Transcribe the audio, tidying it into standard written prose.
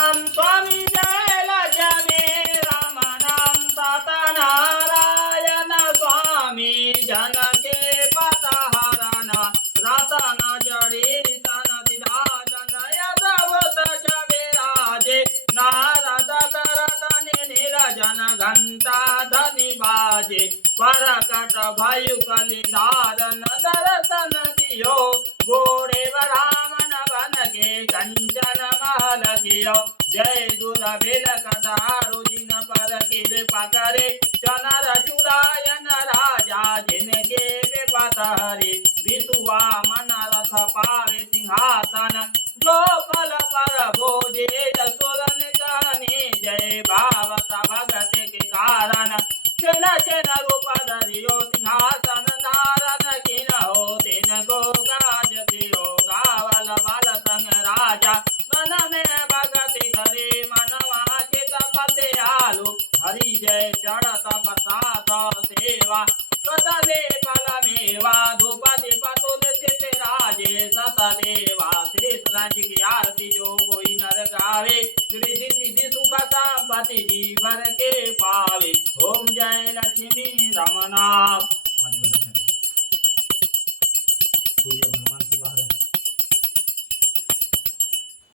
स्वामी जय लक्ष्मी राम नाम सत्यनारायण स्वामी जनके पतहरण रतन जड़ीतन सिद्धासन यथवत विराजे नारद करतनि निरजन घंटा धनि बाजे परकट भयु कलिधारन दर्शन दियो गोरे ब्राह्मण बन के कंचन महल कियो जय दुर्बिल कटारु जिन पर कृपा करे चनर चुरायन राजा जिनके विपत हरे विसुआ मन रथ पावे सिंहासन जो फल पर भोजे जसुरन कहने जय भावत भगत के कारण चन चन रूप धरियो सिंहासन धारण किन हो तिन को काज दियो गावल बल संग राजा मन में भगति करे मन वाचित पत्यालु हरि जय चढ़त प्रसाद सेवा सतदे फल मेवा धूपति तुलसी राजे सतदेवा श्री सदांश की आरती जो कोई नर गावे रिद्धि सिद्धि सुख संपत्ति जीवन के पावे ओम जय लक्ष्मी रमनाथ।